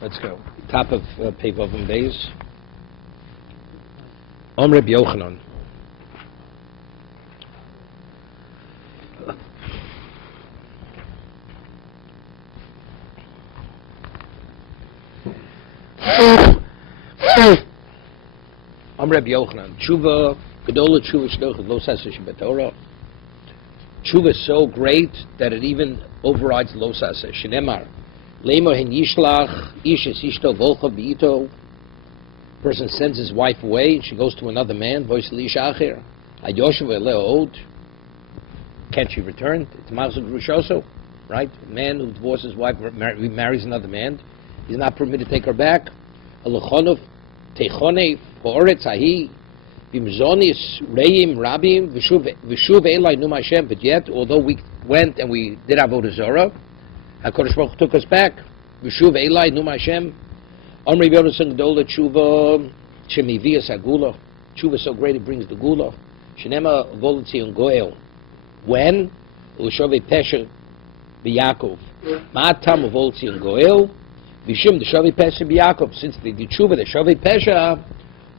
Let's go. Top of Pevov and Beis. Rabbi Yochanan. Rabbi Yochanan. Tshuva, Gedola Tshuva Shdoch, Lo Sasa Shabbatorah. Tshuva is so great that it even overrides Lo Sasa. Shenemar. Leimor hen yishlach, ish es ishto volcha b'ito. Person sends his wife away, and she goes to another man. Voice liish acher. Ayoshev le'od. Can't she return? It's Mazul Grushoso, right? A man who divorces his wife remarries another man. He's not permitted to take her back. Alechonov techone ha'oretz hahi b'mzonis reim rabim v'shuv elai num Hashem. But yet, although we went and we did avodah zarah, HaKadosh Baruch Hu took us back. V'shuv elai num Hashem. Amri Yonasan Gdola Tshuva Shemivias Hagula. Tshuva is so great it brings the Gula. Shenema Volitzion Goel. When? L'shovei Pesha B'Yakov. Ma'atam of Volitzion Goel. V'shim the Shovei Pesha B'Yakov. Since they do Tshuva, the Shovei Pesha,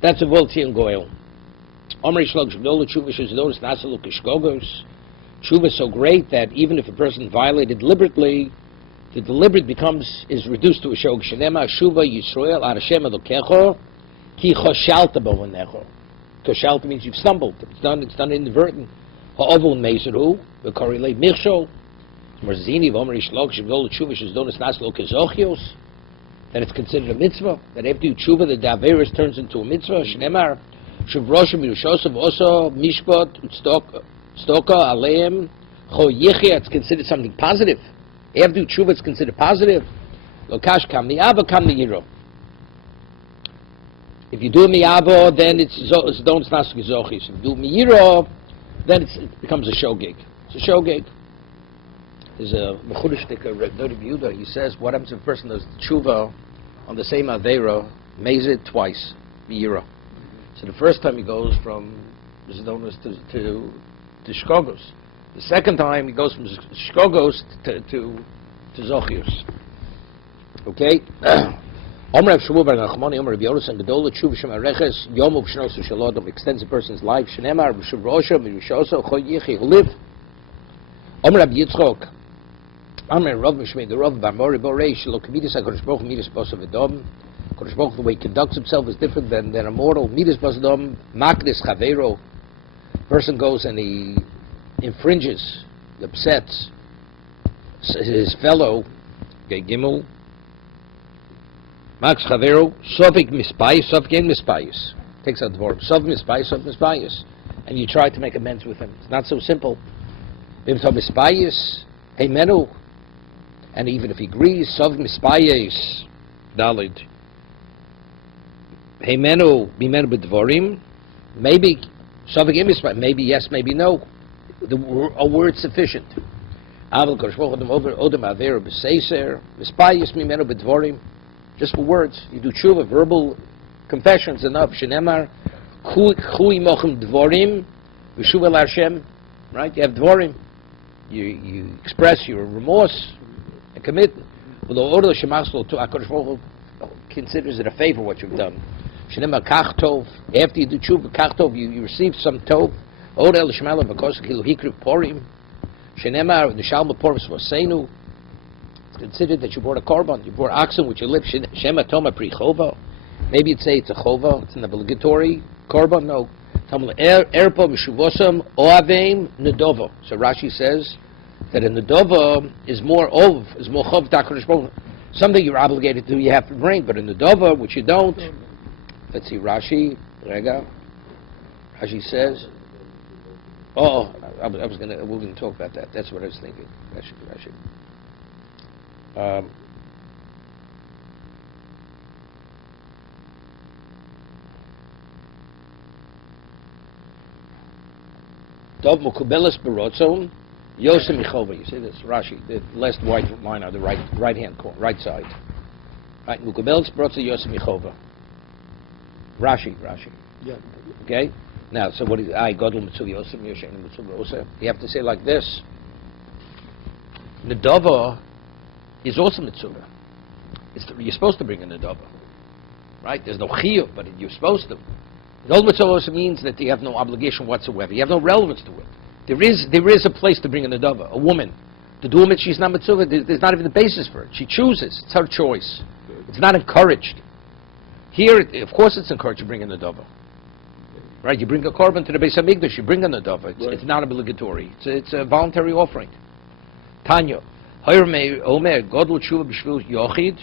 that's a Volitzion Goel. Amri Shlog Gdola Tshuva Shezdonis Nasalu Kishkogos. Tshuva is so great that even if a person violated deliberately, the deliberate is reduced to a shog. Shenema Shuva Yisrael Ar Hashem Elokecho Ki Choshalta B'Vonecho. Choshalta means you've stumbled. It's done inadvertent. Ha'ovul Meizeru V'Korelei Michshol Merzini V'Omer Yishlog Shevol Tshuva Shezdonis Naslo Kezochios. That it's considered a mitzvah. That after you tshuva, the daveris turns into a mitzvah. Shnemar Shuvroshem Yerushosav Oso Mishpat Stoka Aleim Cho Yichya. It's considered something positive. After tshuva, it's considered positive. Lokash kam mi'ava kam mi'iro. If you do mi'ava, then it's don't nasuk zochis. If you do mi'iro, then it becomes a shogeg. It's a shogeg. There's a mechudishtik, a Rabbi Yehuda. He says, what happens if a person does tshuva on the same aveira, mezid twice, mi'iro? So the first time he goes from Zdonis to Shkogos. The second time he goes from Shkogos to Zochius. Okay? Omer Rav Shmuel bar Nachmani, Omer Rabbi Yonasan Gedola Tshuva Shem Areches Yom V'Shnosu Shel Adam extends a person's life. Shenemar V'Shuv Rosha V'Rishoso Choy Yichi who live. Omer Rabbi Yitzchok, Omer Rav Mishmei the Rav Bar Mori Borei Shelo K'Midas HaKadosh Baruch Hu Midas Basa V'Dom. HaKadosh Baruch Hu, the way he conducts himself is different than a mortal. Midas Basa V'Dom Makdis Chaveiro. Person goes and he infringes, upsets his fellow, Gimel, Max Chavero, Sovik Mispayis, Sovik Mispayis. Takes out the verb, Sov Mispayis, Sov Mispayis. And you try to make amends with him. It's not so simple. Sov Mispayis, Hey Menu. And even if he agrees, Sov Mispayis, Dalid. Hey Menu, Bimenu B'Dvorim. Maybe, Sovik Mispayis, maybe yes, maybe no. A word sufficient. Just for words. You do tshuva, verbal confessions enough. Shenemar, chui mochem dvorim, v'shuva l'Hashem. Right? You have dvorim. You express your remorse and commit. Considers it a favor what you've done. Shenemar kach tov. After you do tshuva, kach tov, you receive some tov. Odel Shmela because Hikriv Porim, Shenemar the Shalma Porim Svasenu. It's considered that you brought a korban, you brought oxen with your lips. Shema Toma Pri Chova. Maybe you'd say it's a chova, it's an obligatory korban. No. Tamil Erpo Mishuvosam Oavim Nedova. So Rashi says that a Nedova is more chov takarish. Something you're obligated to, you have to bring, but a Nedova, which you don't. Let's see Rashi. Rega. Rashi says. Oh, we're going to talk about that. That's what I was thinking. Rashi. Dov Mukubelis Barotzon, Yosem Michova. You see this? Rashi, the last white line on the right hand corner, right side. Right, Mukubelis Barotzon, Yosem Michova. Rashi. Yeah. Okay? Now, so what is I Godel Mitzuvi Osem Yoshem Mitzuvi Osem? You have to say like this. Nedava is also Mitzvah. You're supposed to bring a nedava, right? There's no chiyuv, but you're supposed to. Nol mitzvah also means that you have no obligation whatsoever. You have no relevance to it. There is a place to bring a nedava, a woman. To do it, she's not mitzvah. There's not even the basis for it. She chooses. It's her choice. It's not encouraged. Here, of course, it's encouraged to bring a nedava. Right? You bring a korban to the Beis Hamikdash, you bring a nedava. It's not obligatory. It's a voluntary offering. Tanya, Omer Godol Tshuva B'Shvil Yochid.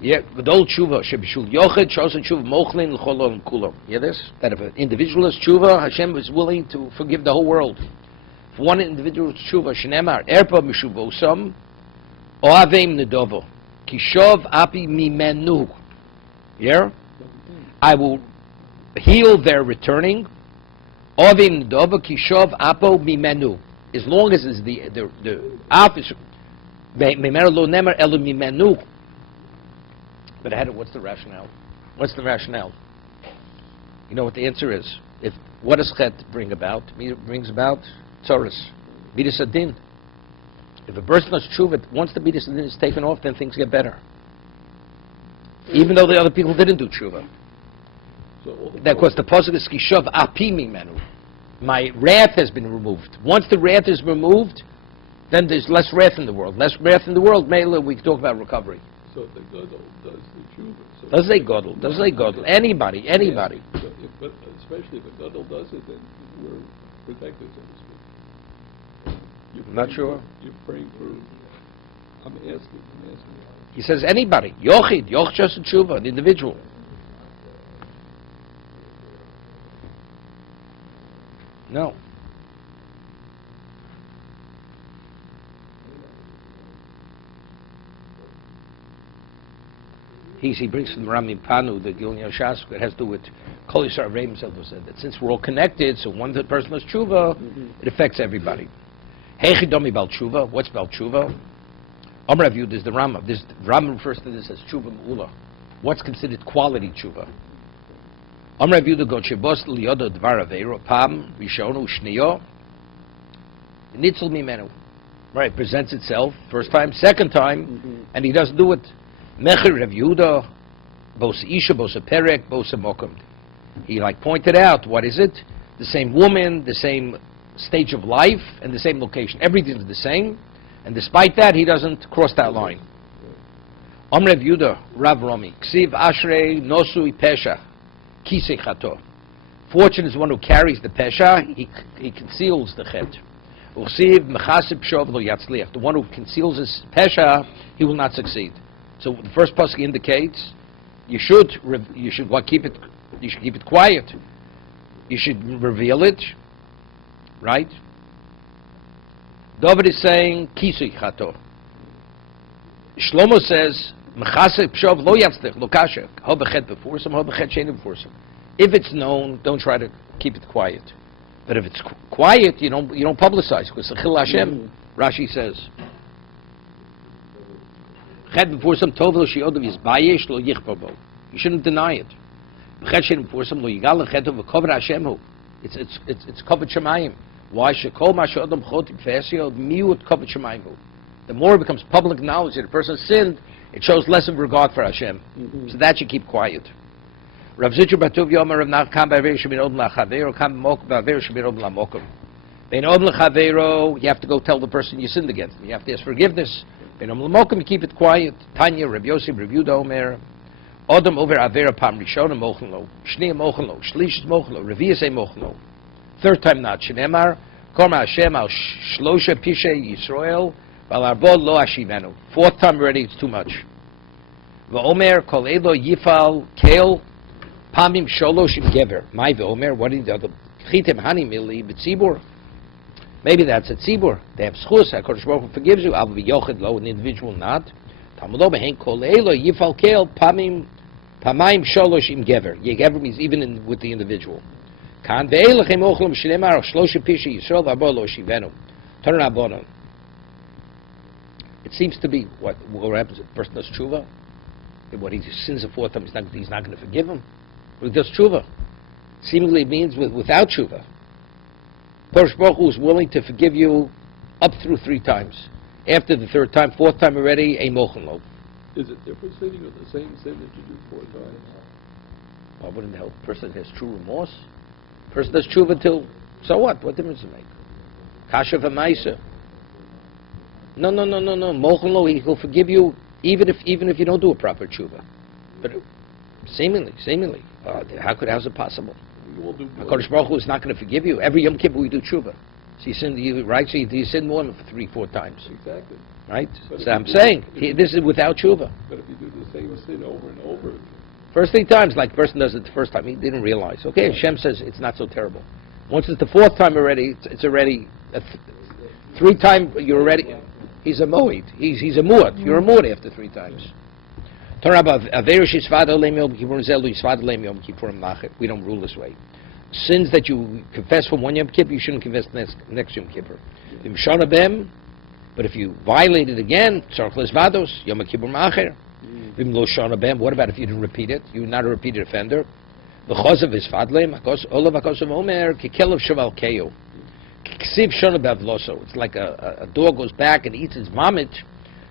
Yeah, Godol Tshuva Sheb'Shvil Yochid Shosan Tshuva Mochlin L'Chol Olam Kulam. Hear this? That if an individualist tshuva, Hashem is willing to forgive the whole world. For one individual tshuva, Shneimar Erpa Mishuvosam Oavim Nedovo Kishov Api Mimenu. Yeah, I will heal their returning. Ovim Nedovo Kishov Apo Mimenu. As long as it's the af is Mimenu Lo Nemer Elu Mimenu. But what's the rationale? What's the rationale? You know what the answer is? What does chet bring about? It brings about tzoros, midas adin. If a person does tshuva, once the midas adin is taken off, then things get better. Even though the other people didn't do tshuva. Of course, the pasuk is kishav api mimenu. My wrath has been removed. Once the wrath is removed, then there's less wrath in the world. Less wrath in the world, Mela, we can talk about recovery. So the Gadol does the tshuva. So does they Gadol? Does they Gadol? Anybody. Yeah. So but especially if a Gadol does it, then we're protected, so to speak. I'm not sure. You're praying for... I'm asking. He says anybody. Yochid. Yoch just a tshuva, an individual. No. He brings from Rami Panu, the Gilyon Shas, it has to do with Kol Yisrael Reim himself said that since we're all connected, so one person does tshuva, it affects everybody. Heichidomi Bal Tshuva, what's Bal Tshuva? Amrav Yud is the Rama. The Rama refers to this as Tshuva Me'ula. What's considered quality tshuva? Amrav Yud go Shebos Liyodo Dvar Aveiro Pam Rishonu Shniyo Nitzel Mimenu. Right, presents itself first time, second time, and he doesn't do it. Mecher Rav Yehuda, Bos Isha, Bos Perek, Bos Mokum. He pointed out, what is it? The same woman, the same stage of life, and the same location. Everything's the same, and despite that, he doesn't cross that line. Rav Yehuda, Rav Romi, Ksiv Ashrei Nosui Pesha, Kisei Chato. Fortune is the one who carries the Pesha, he conceals the Chet. Uksiv Mechasib Shov Lo Yatzliach. The one who conceals his Pesha, he will not succeed. So the first pasuk indicates you should keep it quiet. You should reveal it, right? David is saying kisui chato. Shlomo says mechasek pshov lo yatzlich lo kasher ho bechet beforsam ho bechet shenim beforsam. If it's known, don't try to keep it quiet. But if it's quiet, you don't publicize because the chil Hashem. Rashi says. You shouldn't deny it. It's kavod shemayim. Why? The more it becomes public knowledge that a person sinned, it shows less of regard for Hashem. So that you keep quiet. Rav Zitcher Batuv Yomer Rav Nach Kam Ba'aver Shemir Odom La'Chavero Kam Mok Ba'aver Shemir Odom La'Mokum. Bein Odom La'Chavero, you have to go tell the person you sinned against him. You have to ask forgiveness. Bein Odom La'Mokum, you keep it quiet. Tanya, Rav Yosef, Rav Yehuda Omer. Odom over Avera Pam Rishona Mochen Lo. Shnia Mochen Lo. Shlish Mochen Lo. Revi'as Mochen Lo. Third time not. Shneimar Korma Hashem Al Shlosha Pishei Yisrael Val Arbod Lo Ashivenu. Fourth time already, it's too much. V'Omer Kol Elo Yifal Kale Pamim Sholoshim Gever. My V'Omer, what is the other? Chitim Hani Mili B'Tzibur. Maybe that's a tzibur. They have schus. HaKadosh Baruch Hu forgives you. Al v'yochid lo, an individual not. Talmud lo b'hein kol elo yifal kel pamim sholosh im gever. Yegever means even with the individual. Kan ve'elachem ochlom shneimar shlosha pishi yisrael v'abo lo shivenu. Turn abonon. It seems to be what happens if a person does tshuva. What he sins a fourth time, he's not going to forgive him. But he does tshuva. Seemingly it means without tshuva. Kadosh Baruch Hu is willing to forgive you up through 3 times. After the 3rd time, 4th time already, a mochen lo. Is it different sinning with the same sin that you do 4 times? Why wouldn't it help? A person has true remorse. A person does tshuva till, so what? What difference does it make? Kasha v'maisa. No. Mochelo, he'll forgive you even if you don't do a proper tshuva. But seemingly, how's it possible? We all do. HaKadosh Baruch Hu is not going to forgive you. Every Yom Kippur we do tshuva. So you sin, right? So you sin more than 3-4 times. Exactly. Right? But So I'm saying, this is without tshuva. But if you do the same sin over and over, First 3 times, like the person does it the first time, he didn't realize. Okay, Hashem says it's not so terrible. Once it's the 4th time already, it's already, 3 times, you're already, he's a moed. He's a muad. You're a muad after 3 times. We don't rule this way. Sins that you confess from one Yom Kippur, you shouldn't confess next Yom Kippur. But if you violate it again, Yom Kippur Ma'acher. What about if you didn't repeat it? You're not a repeated offender. It's like a dog goes back and eats its vomit.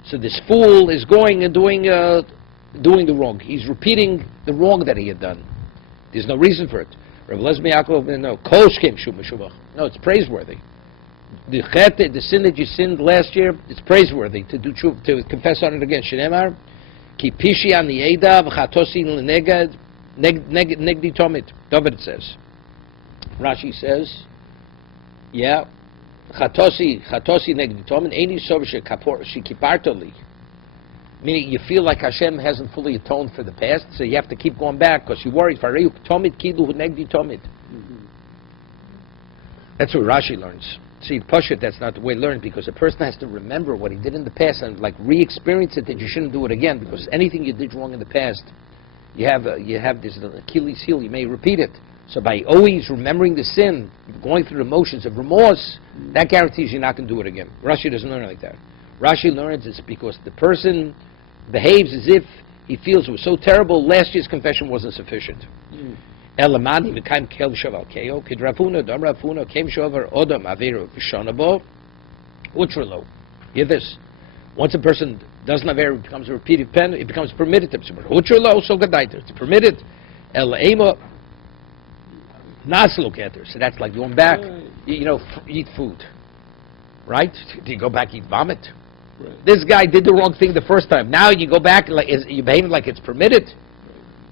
So this fool is going and doing the wrong. He's repeating the wrong that he had done. There's no reason for it. No, it's praiseworthy. The sin that you sinned last year, it's praiseworthy to confess on it again. Shenemar, ki pishi an yeda v'chatosi l'neged negdi tomit. David says. Rashi says, yeah, chatosi negdi tomit eini sov shekipartoli. Meaning you feel like Hashem hasn't fully atoned for the past, so you have to keep going back because you're worried. That's what Rashi learns. See, Pashut, that's not the way to learn, because a person has to remember what he did in the past and like re-experience it, that you shouldn't do it again, because anything you did wrong in the past, you have this Achilles heel, you may repeat it. So by always remembering the sin, going through the motions of remorse, that guarantees you're not going to do it again. Rashi doesn't learn like that. Rashi learns it's because the person behaves as if he feels it was so terrible, last year's confession wasn't sufficient. Elamani v'kaim kel shaval keo kidrafuna dam rafuna came shover odam averu v'shonabo utralo. Hear this: once a person doesn't have it becomes a repeated pen, it becomes permitted to utralo so gadaiter. It's permitted. Elaima nasloketer. So that's like going back. Eat food, right? Do you go back eat vomit? right. This guy did the wrong thing the first time. Now you go back, like you behave like it's permitted,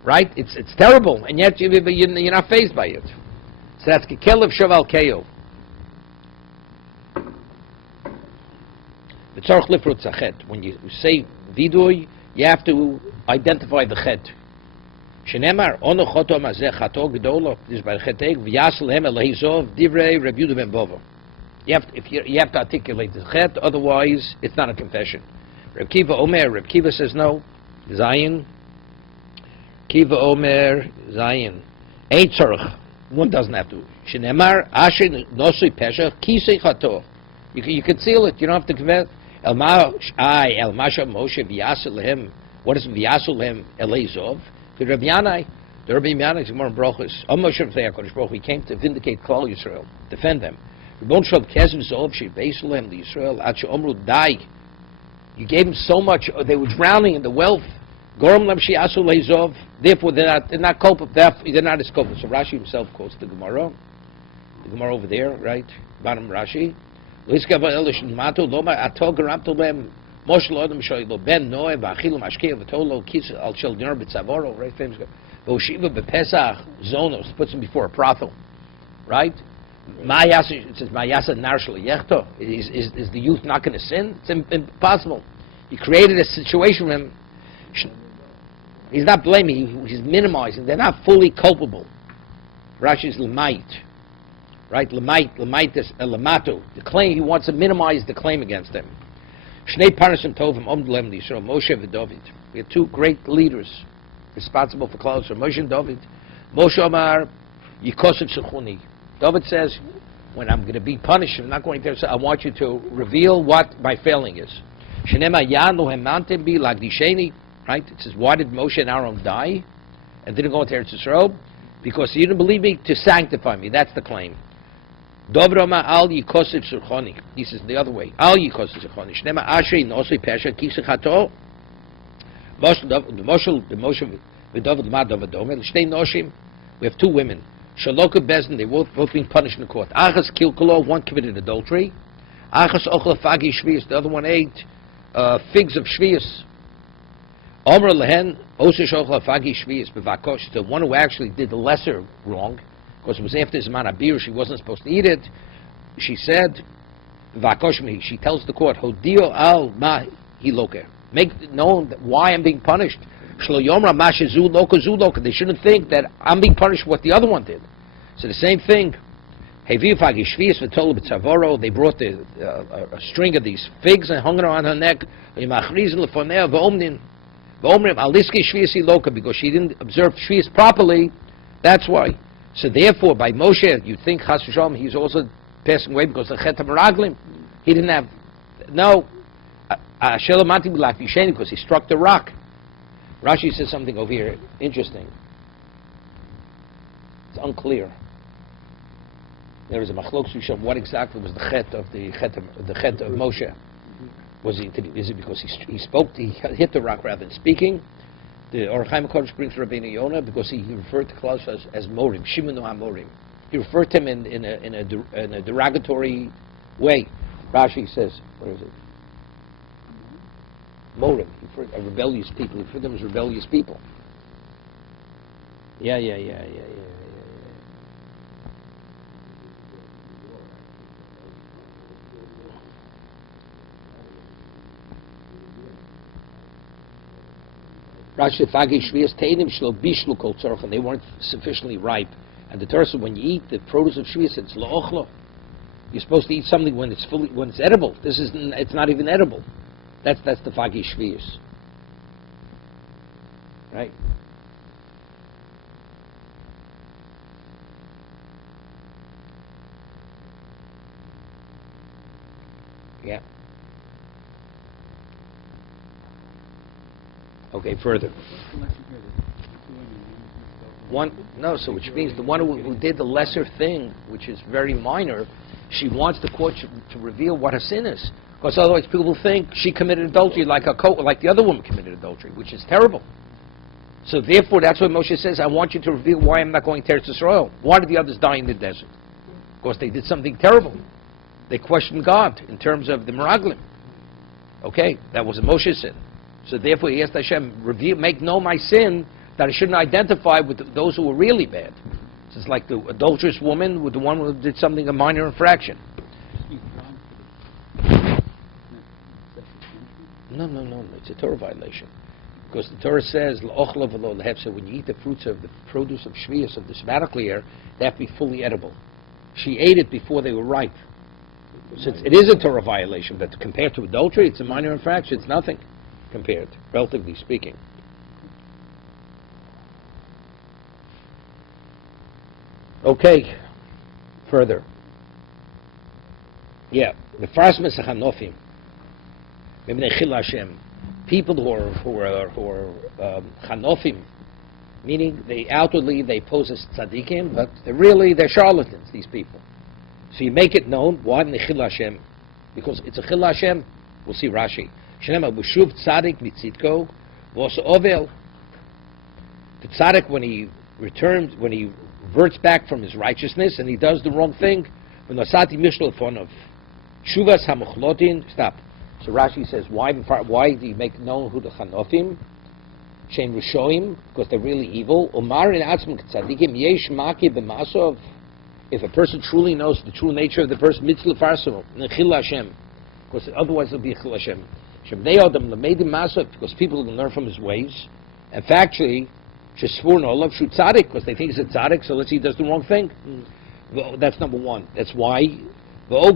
right? It's terrible, and yet you're not fazed by it. So that's kekelev shaval keo. When you say vidui, you have to identify the chet. Shenemar ono choto mazeh chato gdola. This is by cheteg v'yasel hem elahizov divrei Reb Yehuda ben Bova. You have to articulate the chet, otherwise it's not a confession. Reb Kiva Omer. Reb Kiva says no. Zion. Kiva Omer Zion. Ein tzorach. One doesn't have to. Shenemar asher nosui pesha kisei chato. You conceal it. You don't have to confess. El Masha Moshe v'yasel lehem. What is v'yasel lehem elahizov? The Rabbi Yanai is more in Brochus. He came to vindicate Klal Yisrael, defend them. You gave them so much, they were drowning in the wealth. Therefore, they're not culpable. They're not as culpable. So Rashi himself quotes the Gemara over there, right? Bottom Rashi. Moshe Adam Shoylo Ben Noe Ba'achilu Mashkei V'Tolo Kis Al Shel Ner B'Tzavoro, right? Famous guy. V'Oshiva B'Pesach Zonos puts him before a brothel, right? It says Ma'yasa Nar Shel Yechto. Is the youth not going to sin? It's impossible. He created a situation for him. He's not blaming. He's minimizing. They're not fully culpable. Rashi's Lemait, right? Lemait is Lamato. The claim, he wants to minimize the claim against them. Shnei Parnasim Tovim Omdlem Yisrael, Moshe and David. We have two great leaders responsible for Klal Yisrael, Moshe and David. Moshe Omar Yikosef Suchuni. David says, when I'm going to be punished, I'm not going to say, I want you to reveal what my failing is. Shnema Yanu Hemantem Bi Lagdisheni. Right? It says, why did Moshe and Aaron die and didn't go into Eretz Yisrael? Because you didn't believe me to sanctify me. That's the claim. Dobroma al yikosef surchoni. He says the other way. Al yikosef surchoni. Shnema ashrei nosei pesha kisechato. We have two women. Shaloka Bezdin, they both being punished in the court. Achas kilkalo, one committed adultery. Achas ochla fagi shvius, the other one ate figs of shvius. Omer lehen osish ochla fagi shvius bevakosh, the one who actually did the lesser wrong, because it was after his man abir, she wasn't supposed to eat it. She said, vakosh me. She tells the court, hodio al ma hiloker. Make known that why I'm being punished. They shouldn't think that I'm being punished for what the other one did. So the same thing. They brought a string of these figs and hung it around her neck. Because she didn't observe Shvius properly, that's why. So therefore, by Moshe, you think Chas v'Shalom, he's also passing away because of Chet HaMeraglim. He didn't have, no, because he struck the rock. Rashi says something over here interesting. It's unclear. There is a machlok susham. What exactly was the chet of Moshe? Was is it because he spoke? He hit the rock rather than speaking. The Or Chaim HaKadosh brings Rabbi Yona because he referred to Klaus as Morim, Shimonu HaMorim. He referred to him in a derogatory way. Rashi says, what is it? Morim, a rebellious people. He referred to them as rebellious people. Yeah. Rashi Fagi Shvias Teinim Shlo Bishlu Kol Tzorcha. They weren't sufficiently ripe. And the Torah said when you eat the produce of Shvias, it's Lo'ochlo. You're supposed to eat something when it's edible. It's not even edible. That's the Fagi Shvius. Right? Yeah. Okay, further. So which means the one who did the lesser thing, which is very minor, she wants the court to reveal what her sin is. Because otherwise people will think she committed adultery like the other woman committed adultery, which is terrible. So therefore, that's what Moshe says, I want you to reveal why I'm not going to Eretz Yisrael. Why did the others die in the desert? Because they did something terrible. They questioned God in terms of the Meraglim. Okay, that was a Moshe sin. So therefore he asked Hashem, make known my sin, that I shouldn't identify with those who were really bad. So it's like the adulterous woman with the one who did something, a minor infraction. No, it's a Torah violation. Because the Torah says, so when you eat the fruits of the produce of Shvius, of the sabbatical year, they have to be fully edible. She ate it before they were ripe. So it is a Torah violation, but compared to adultery, it's a minor infraction. It's nothing compared, relatively speaking. Okay, further. Yeah, the first Mesachanofim, people who are Chanofim, meaning they outwardly they pose as tzaddikim, but they're charlatans. These people. So you make it known. Why Nechil Hashem? Because it's a Chil Hashem. We'll see Rashi. Shenema b'shuv tzaddik mitzitko v'os ovel. The tzaddik when he reverts back from his righteousness and he does the wrong thing, v'nosati mishlo fonov shuvas hamuchlotin. Stop. So Rashi says, why do you make known who the Chanofim? Shein Rishoim, because they're really evil. Umar in atzmim tzaddikim yesh maki b'masov. If a person truly knows the true nature of the person, mitzvah farso, nechil Hashem, because otherwise it'll be a chil Hashem. Shemnei adam lemeidim masov, because people can learn from his ways. And factually, shesvur no'olav shu tzaddik, because they think he's a tzaddik, so let's see he does the wrong thing. That's number one. That's why. When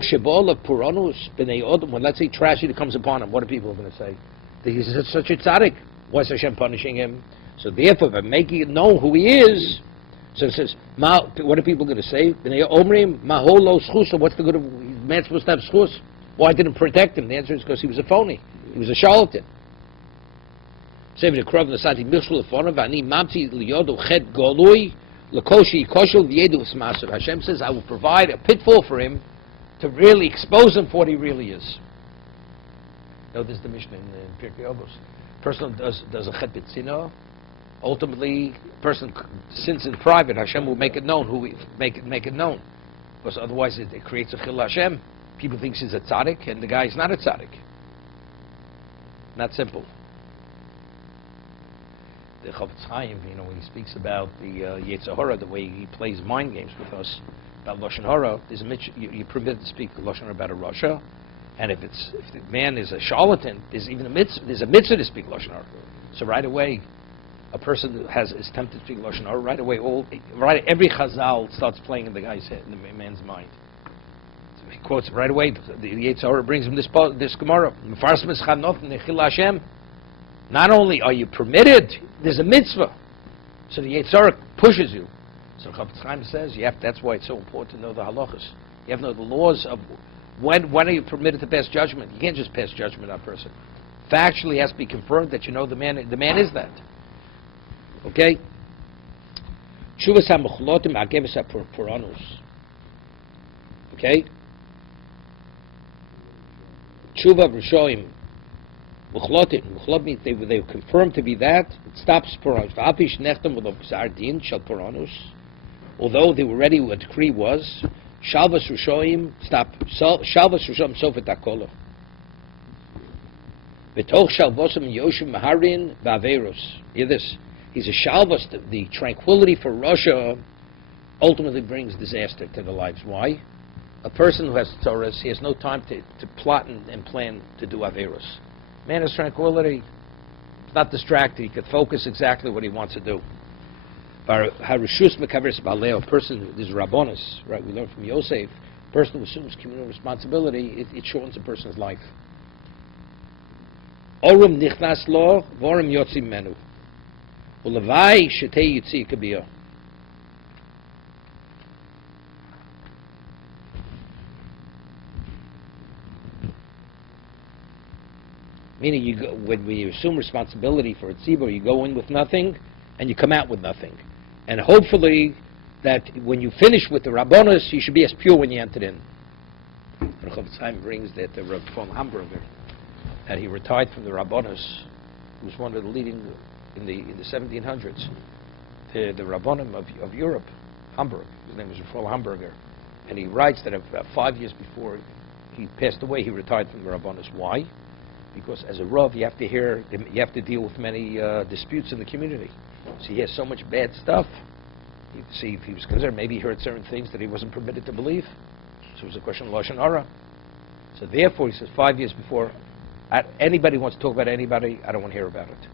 let's say tragedy comes upon him, what are people going to say? That he's such a tzaddik. Why is Hashem punishing him? So therefore, by making it known who he is, so it says, what are people going to say? What's the good of man supposed to have schus? Why didn't protect him? The answer is because he was a phony. He was a charlatan. Hashem says, I will provide a pitfall for him to really expose him for what he really is. Now, this is the Mishnah in Pirkei Avos. Person does a chet b'tzina. Ultimately, person sins in private. Hashem will make it known. Make it known, because otherwise it creates a chil Hashem. People think he's a tzaddik, and the guy is not a tzaddik. Not simple. The Chofetz Chaim, when he speaks about the Yetzer Hara, the way he plays mind games with us about Lashon Hara, you're permitted to speak Lashon Hara about a Rasha, and if the man is a charlatan, there's a mitzvah to speak Lashon Hara. So right away, a person is tempted to speak Lashon Hara. Right away, every Chazal starts playing in the guy's head, in the man's mind. So he quotes right away. The Yetzer Hara brings him this Gemara. Not only are you permitted, there's a mitzvah. So the Yetzer Hara pushes you. So Chofetz Chaim says that's why it's so important to know the halachas. You have to know the laws of when are you permitted to pass judgment. You can't just pass judgment on a person. Factually, it has to be confirmed that you know the man is that. Okay? Shuvas ha-mechlotim ageves ha-poranus. Okay? Tshuva v'shoim. Mechlotim means they were confirmed to be that. It stops poranus. V'apish nechtam v'lo gzar din shel poranus. Although they were ready, what the decree was, shalvas rushoim, stop. Shalvas rushoim sofet hakolah. V'toch shalvosam yoshim maharin v'averus. Hear this. He's a shalvas. The tranquility for Russia ultimately brings disaster to their lives. Why? A person who has Torahs, he has no time to plot and plan to do averus. Man has tranquility. He's not distracted. He could focus exactly what he wants to do. Harishus mekaveres balei, a person, this is rabbonis, right? We learn from Yosef. A person who assumes communal responsibility, it shortens a person's life. Orum nichnas lo, vorum yotzim menu. Ulavai shetei yitzi kabiyah. Meaning, when you assume responsibility for a tzibur, you go in with nothing, and you come out with nothing. And hopefully, that when you finish with the rabbonos, you should be as pure when you entered in. The Chofetz Chaim brings that the Rav von Hamburger, and he retired from the rabbonos, who was one of the leading in the 1700s, the rabbonim of Europe, Hamburg. His name was Rav von Hamburger, and he writes that about 5 years before he passed away, he retired from the rabbonos. Why? Because as a Rav, you have to deal with many disputes in the community. So he has so much bad stuff. You see, if he was concerned, maybe he heard certain things that he wasn't permitted to believe. So it was a question of Lashon Hara. So therefore, he says, 5 years before, anybody wants to talk about anybody, I don't want to hear about it.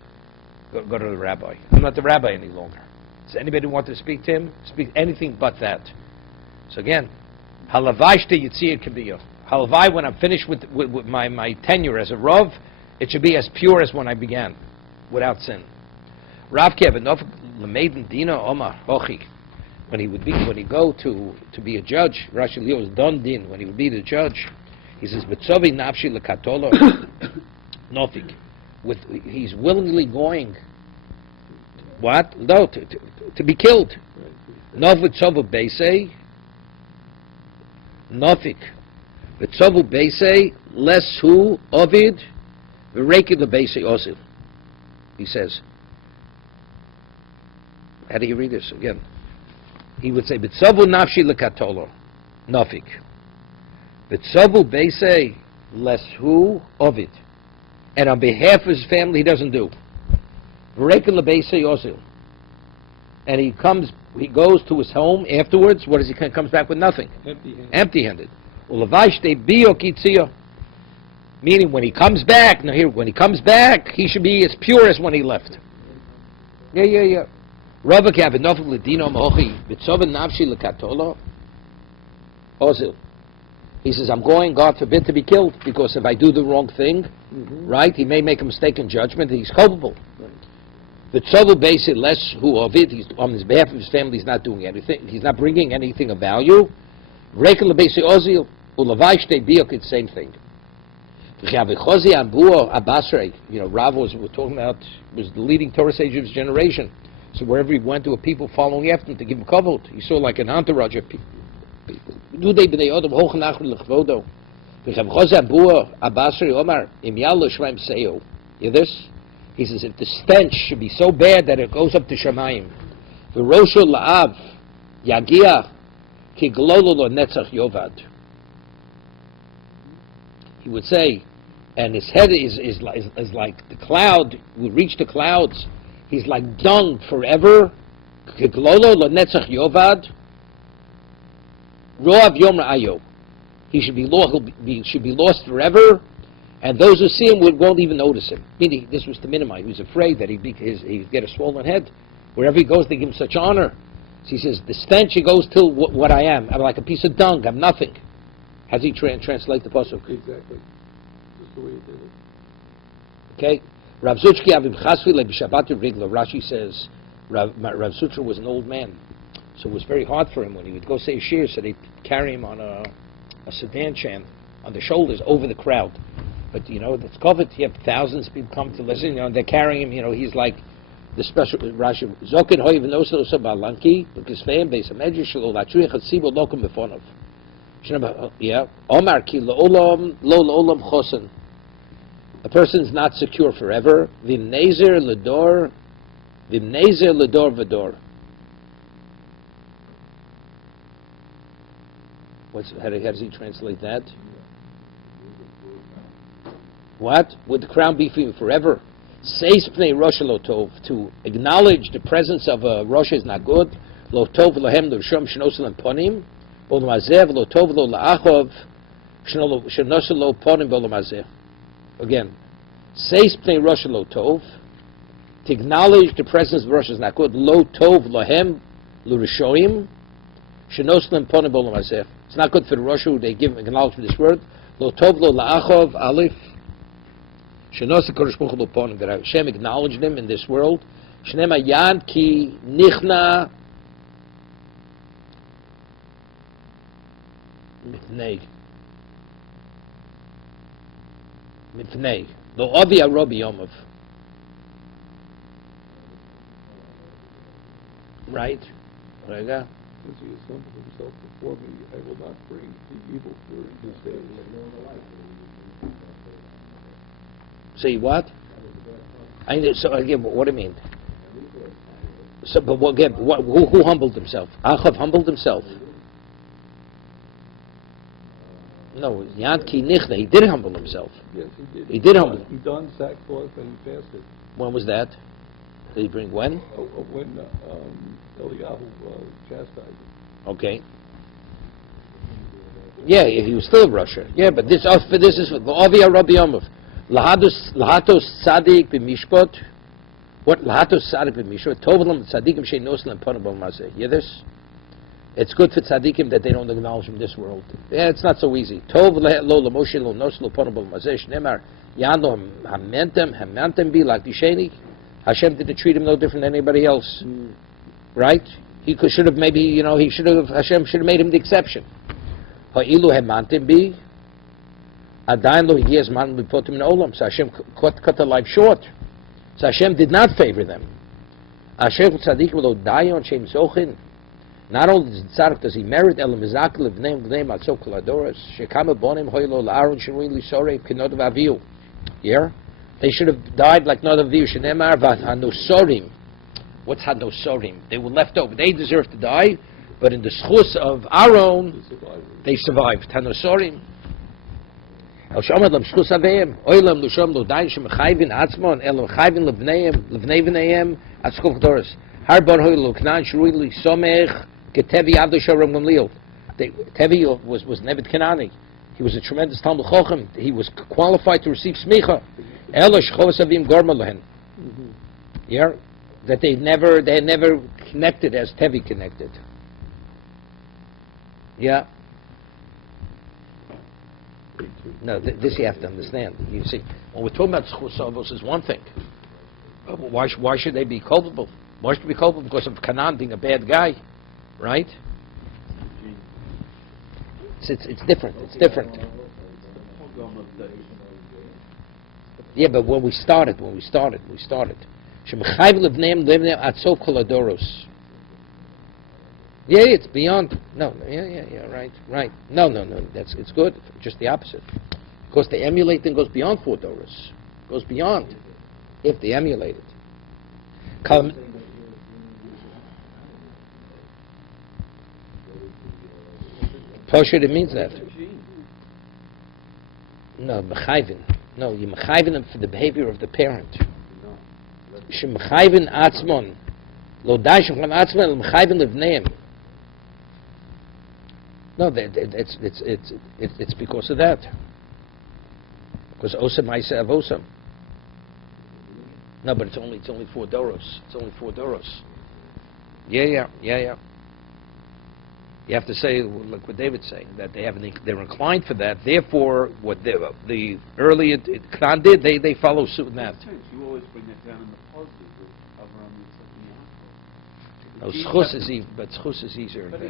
Go to the rabbi. I'm not the rabbi any longer. Does anybody want to speak to him? Speak anything but that. So again, halavai shte yitziyah kabiyah. Halavai, when I'm finished with my tenure as a Rav, it should be as pure as when I began, without sin. Rav Kevinov Lameidin Dina Omar Hochi. When he go to be a judge, Rashi Leo was done din. When he would be the judge, he says, "Betzovi nafshi lekatolo nofik." He's willingly going. What? No, to be killed. Nov betzovu beisei nofik. Betzovu beisei less hu ovid v'rekid lebeisei osil. He says. How do you read this again? He would say, "Betzavu nafshi lekatolo, nafik. Betzavu beisei leshu ovid." And on behalf of his family, he doesn't do. V'rekel lebeisei osil. And he goes to his home afterwards. What does he comes back with? Nothing. Empty-handed. Ulavashte biyo kitziyah. Meaning, when he comes back, when he comes back, he should be as pure as when he left. Yeah. He says, I'm going, God forbid, to be killed, because if I do the wrong thing, right, he may make a mistake in judgment, he's culpable. The tzova base less who of it, he's on his behalf of his family, he's not doing anything, he's not bringing anything of value. Rekel base ozil, ulavai shtei biok, it's the same thing. Rav was talking about, was the leading Torah sage of his generation. So wherever he went, there were people following after him to give him kavod. He saw like an entourage of people. Hear this? He says, if the stench should be so bad that it goes up to Shamayim, v'rosho la'av yagia ki glolo lo netzach yovad. He would say, and his head is like the cloud, will reach the clouds. He's like dung forever. Ki glolo lo netzach yovad. Roav yom ra'ayo. He should be lost forever. And those who see him won't even notice him. Meaning, this was to minimize. He was afraid that he'd get a swollen head. Wherever he goes, they give him such honor. So he says, the stench, it goes till what I am. I'm like a piece of dung. I'm nothing. How does he translate the pasuk? Exactly. Just the way he did it. Okay. Rav Zuchki avim chasvi lebishabat riglo. Rashi says, Rav Zuchki was an old man. So it was very hard for him when he would go say a shir, so they'd carry him on a sedan chan on the shoulders over the crowd. But, that's covered. You have thousands of people come to listen. They're carrying him. He's like the special Rashi. Zokin hoy v'noso balanki b'kisveim beis hamedrash shelo latzriach hatzibo lokum befonov. Yeah. Omar ki lo la'olam chosen. A person's not secure forever. V'nezer ledor v'dor. How does he translate that? What? Would the crown be for you forever? Seis pnei Rosh Lotov, to acknowledge the presence of a Rosh is not good. Lotov lohem l'rishom shenosalem ponim, b'olamazev lotov lo la'achov shenosalo ponim b'olamazev. Again, seis pnei Rosh Lotov, to acknowledge the presence of Rosh is not good. Lotov lohem l'rishoim shenosalem ponim b'olamazev. It's not good for the Rosh who they give acknowledgement this word. Lotov lo la'achov alif. That Hashem acknowledged him in this world. Shnema yad ki nichna mitnei lo avi Rabbi Yomov. Right? Rega. Since he assembled himself before me, I will not bring the evil for his days. See what? So again, what do you mean? So, but again, who humbled himself? Achav humbled himself. No, Yad Ki Nichna. He did humble himself. Yes, he did. He did humble. He donned sackcloth and he fasted. When was that? Did he bring when? When Eliyahu chastised him. Okay. Yeah, he was still in Russia. Yeah, but this is for the Avia Rabbi Yomov. Lahatos tzadik b'mishpot. What lahatos tzadik b'mishpot? Tovelam tzadikim she'noslam panabal mazeh. Hear this? It's good for tzadikim that they don't acknowledge him in this world. Yeah, it's not so easy. Tov lo lamoshe lo noslo panabal mazeh. Shneimar yano hamantem be like Disheni. Hashem didn't treat him no different than anybody else, right? He should have maybe Hashem should have made him the exception. Ha'ilu hamantem be. Adain lo higiyas man lipotim in olam. So Hashem cut the life short. So Hashem did not favor them. Hashem tzadikim lo dayon shem zochin. Not only does he merit elam mizakil v'neim atzok koladoros shekama bonim hoylo la'aron shenui lisorei k'nod v'aviu. Yeah, they should have died like Nod Aviu. Shenemar v'hanosorim. What's hanosorim? They were left over. They deserve to die, but in the schus of Aaron, they survived. Hanosorim. El Shomad Lam Shchus Aveim, Oilam Lushom Lodain Shemachayvin Atzmon, Elam Chayvin Levneim, Levneim, Atzkov Doris, Harbon Hoy Luknan, Shruili Somech, Ketevi Avdo Shoram Gamliel. Tevi was Nevid Kanani. He was a tremendous Talmud Chochem. He was qualified to receive Smicha. Ela Shchovas Avim Gorma Lohen. Yeah? That they never connected as Tevi connected. Yeah? No, this you have to understand. You see, when we're talking about Zchus Avos is one thing. Why should they be culpable? Why should they be culpable? Because of Canaan being a bad guy, right? It's different. It's different. Yeah, but when we started. Shemachayv levneim atzov kol hadoros. Yeah, it's beyond. No, yeah, right. No. It's good. Just the opposite. Because the emulating goes beyond 4 doros. Goes beyond. If they emulate it. Kol- Posher, it means that. No, mechayvin. No, you mechayvin them for the behavior of the parent. Shemechayvin atzmon. Lo dashim from atzmon, mechayvin levneim. No, it's because of that. Because osam ma'aseh avosam. No, but it's only 4 doros. It's only 4 doros. Yeah. You have to say, like what David's saying, that they're inclined for that. Therefore, what the early Knan did, they follow suit in that. You always bring it down in the positive of Avraham Yitzchak and Yaakov. No, schus is but schus is easier. But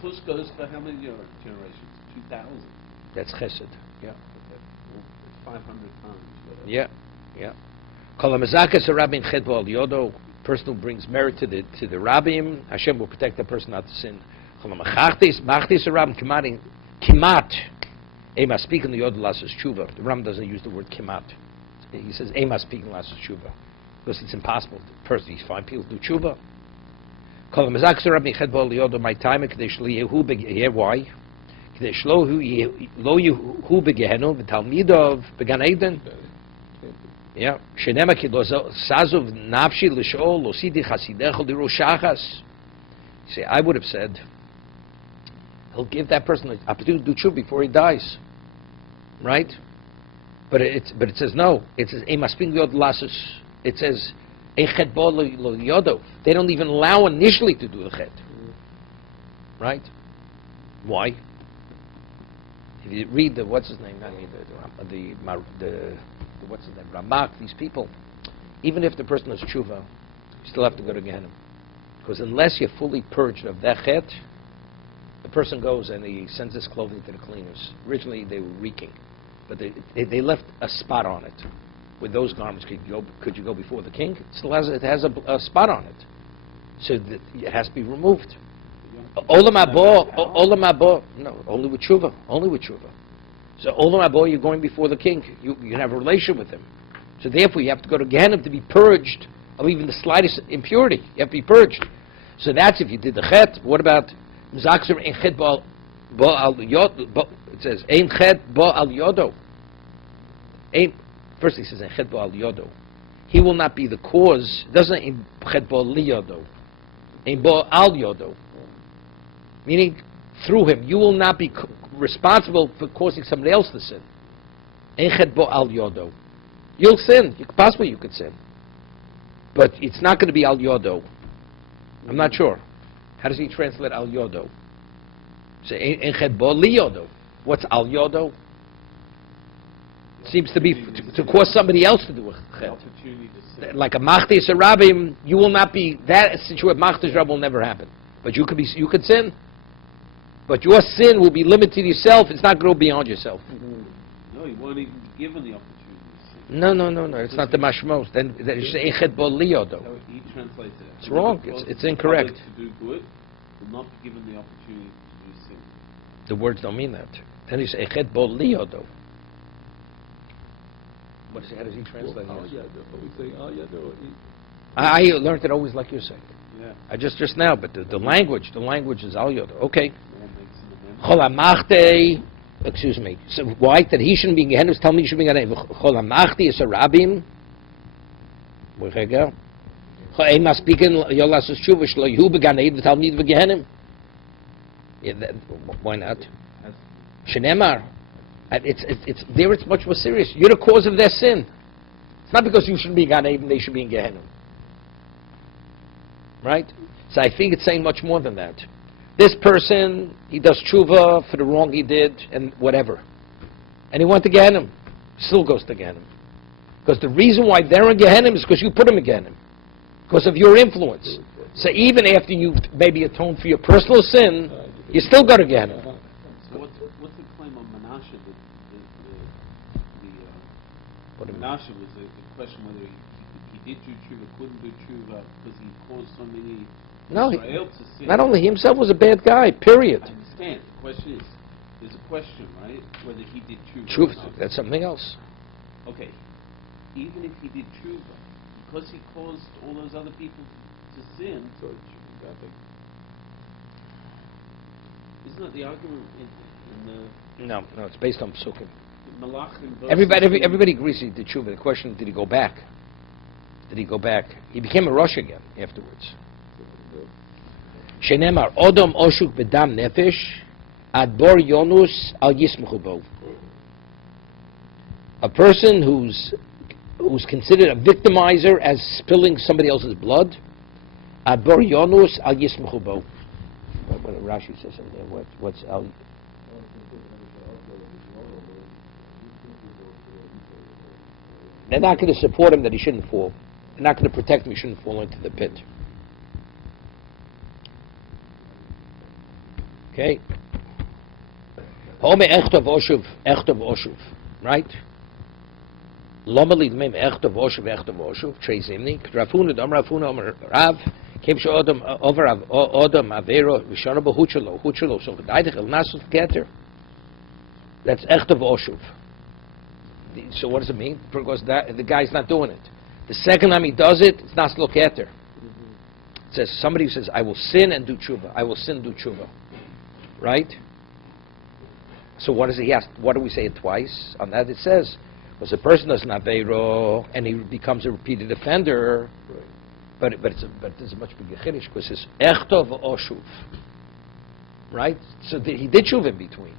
schus goes for how many generations? 2,000. That's chesed. Yeah. It's 500 times. Whatever. Yeah. Kol hamazakas harabim chet bo al yodo. Person who brings merit to the rabbim, Hashem will protect that person not to sin. Kol hamachachtis harabim kimat. Ema speaking the yod lasas tshuva. The Ram doesn't use the word kimat. He says ema speaking lasas tshuva because it's impossible. Personally, you find people do tshuva. Kol hamazakas harabim chet bo al yodo. My time kadesh liyehu begeh. Why? Kadesh lo yehu begehenu v'talmidov began Eden. Yeah. Shenema ki lo sazov nafshi l'shol lo sidi chasidecho liroshachas. See, I would have said, he'll give that person the opportunity to do tshuva before he dies, right? But it says no. It says emasping yod lasus. It says echet bo lo yodo. They don't even allow initially to do the chet, right? Why? If you read the what's his name, I mean the what's his name, Ramak, these people, even if the person has tshuva, you still have to go to Gehenna. Because unless you're fully purged of that chet, the person goes and he sends his clothing to the cleaners. Originally they were reeking, but they left a spot on it. With those garments, could you go before the king? It still has a spot on it. So it has to be removed. Olam haba, no, only with tshuva. So Olam haba, you're going before the king. You can have a relation with him. So therefore, you have to go to Gehenna to be purged of even the slightest impurity. You have to be purged. So that's if you did the chet. What about mzakzer ein chet bo al yodo? It says ein chet bo al yodo. First he says ein chet bo al yodo. He will not be the cause. It doesn't ein chet bo li yodo. Ein bo al yodo. Meaning, through him, you will not be responsible for causing somebody else to sin. Enchet bo al yodo. You'll sin. Possibly you could sin. But it's not going to be al yodo. I'm not sure. How does he translate al yodo? Say enchet bo li yodo. What's al yodo? Seems to be to cause somebody else to do a chet. Like a machtis rabim, you will not be that situation. Machtis rab will never happen. But you could sin. But your sin will be limited to yourself. It's not going to go beyond yourself. No, you won't even be given the opportunity to sin. No. It's not the mashmos. Then it's echet bo li yodo. He translates it. It's wrong. It's incorrect. To do good, will not be given the opportunity to do sin. The words don't mean that. Then it's echet bo li yodo. How does he translate it? I learned it always like you're saying. Yeah. I just now, but the language is al yodo. Okay. Chol excuse me. So why that he shouldn't be in Gehenna? Tell me he should be in Gehenna. Chol hamachti is a rabbim. Where can I go? Chol ema speaking yolas tshuva shlo yehu beganei v'talmid v'gehenim. Yeah, why not? Shenemar. It's there. It's much more serious. You're the cause of their sin. It's not because you shouldn't be in Gehenna, even they should be in Gehenna. Right? So I think it's saying much more than that. This person, he does tshuva for the wrong he did and whatever. And he went to Gehenna. Still goes to Gehenna. Because the reason why they're in Gehenna is because you put them in Gehenna. Because of your influence. So even after you maybe atone for your personal sin, you still go to Gehenna. So what's the claim on Menashe? Menashe was the question whether he did do tshuva, couldn't do tshuva because he caused so many Israel to sin. Not only he himself was a bad guy, period. I understand. The question is, there's a question, right? Whether he did tshuva. Tshuva, that's something else. Okay. even if he did tshuva, because he caused all those other people to sin. So it should be nothing. Isn't that the argument in the No, it's based on psukim. Malachim? Everybody agrees he did tshuva. The question: did he go back? Did he go back? He became a Rosh again afterwards. Shenemar Odom Oshuk Bedam Nefesh Ad Bor Yonus Al Yismuchu Bo. A person who's considered a victimizer as spilling somebody else's blood. Ad Bor Yonus Al Yismuchu Bo. What Rashi says in there? What's Al? They're not going to support him that he shouldn't fall. They're not going to protect him he shouldn't fall into the pit. Okay. Home echtov oshuv, right? Loma lidmem echtov oshuv, trei zimni. Rafuna dam Rafuna Rav. Came to Odom over Odom Avero Vishonabo Huchelo. So Gedaitich El Nasus Getter. That's echtov oshuv. So what does it mean? Because the guy's not doing it. The second time he does it, it's not loketer. It says somebody who says, "I will sin and do tshuva. I will sin and do tshuva." Right? So what does he ask? What do we say it twice? On that it says, was a person does an aveiro and he becomes a repeated offender. Right. But there's a much bigger chiddush because it's echtov oshuv. Right? So he did tshuva in between.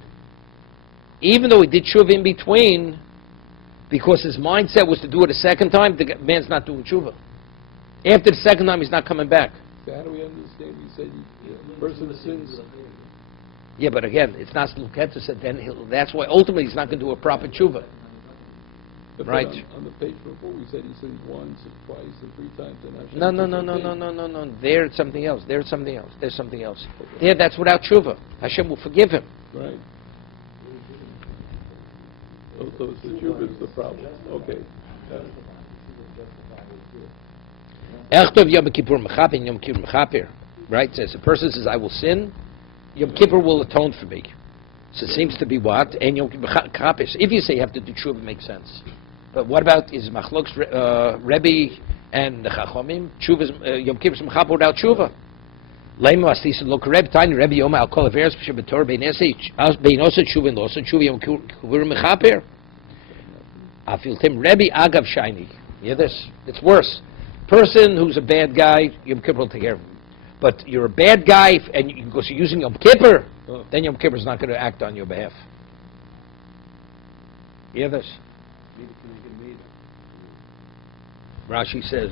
Even though he did tshuva in between, because his mindset was to do it a second time, the man's not doing tshuva. After the second time, he's not coming back. So how do we understand? You said the person sins. Yeah, but again, it's not Luketu said. Then that's why ultimately he's not going to do a proper tshuva. But right. On the page before, we said he sinned once or twice or three times. No. There it's something else. There's something else. Okay. Yeah, that's without tshuva. Hashem will forgive him. Right. So it's the tshuva is the problem. Okay. Echtov Yom Kippur Mechaper and Yom Kippur Mechaper. Right? It says a person says, "I will sin." Yom Kippur will atone for me. So it seems to be what? And Yom Kippur Mechaper. If you say you have to do tshuva, it makes sense. But what about is Machlok's Rebbe and the Chachomim? Tshuva Yom Kippur Mechaper without tshuva. Lema Astis Lo Reb Tiny Rabbi Yoma Al Kol Averes B'Shabbator Beinose Tshuva and Losa Tshuva Yom Kippur Mechaper. Afiltim Rebbe Agav Shiny. Yeah, this it's worse. Person who's a bad guy, Yom Kippur will take care of him. But you're a bad guy, and because you're using Yom Kippur, then Yom Kippur is not going to act on your behalf. You hear this? Rashi says,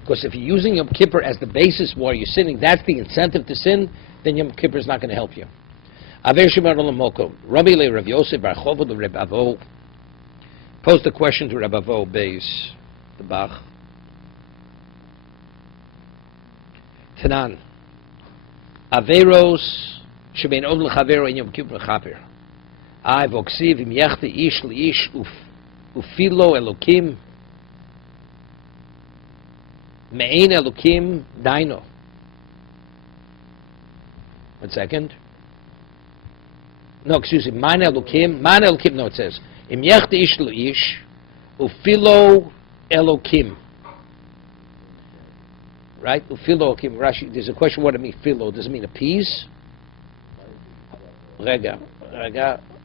because if you're using Yom Kippur as the basis while you're sinning, that's the incentive to sin, then Yom Kippur is not going to help you. Rabbi Le Rav Yosef Bar Chovod Le Reb Avo posed a question to Reb Avo Beis the Bach. Tanan Averos shebein od lechavero in Yom Kippur chaper. I voksiv im yechte ish leish ufilo elokim me'ein elokim daino. 1 second. No, excuse me. Man elokim. No, it says im yechte ish leish ufilo elokim. Right? Ufilo elokim. Rashi. There's a question. What does it mean? Filo. Does it mean appease? Rega.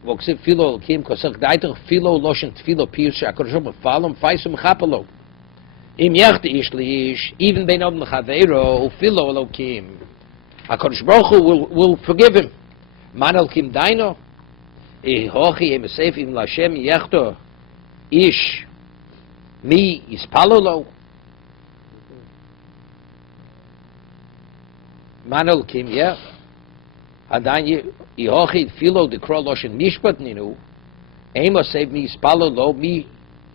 Voksiv filo elokim. Kosach daiter filo loshen tfilo pius she'akodesh falom faisum chapelo. Im yechte ish leish even bein ob lechavero ufilo elokim. HaKadosh Baruch Hu will forgive him. Man elokim daino. Hochi emesefim Lashem yechto ish mi yispalolo. Man elokim, yeah. Adan yehochi filo dekro loshen mishpat ninu. Emosef mi yispalolo mi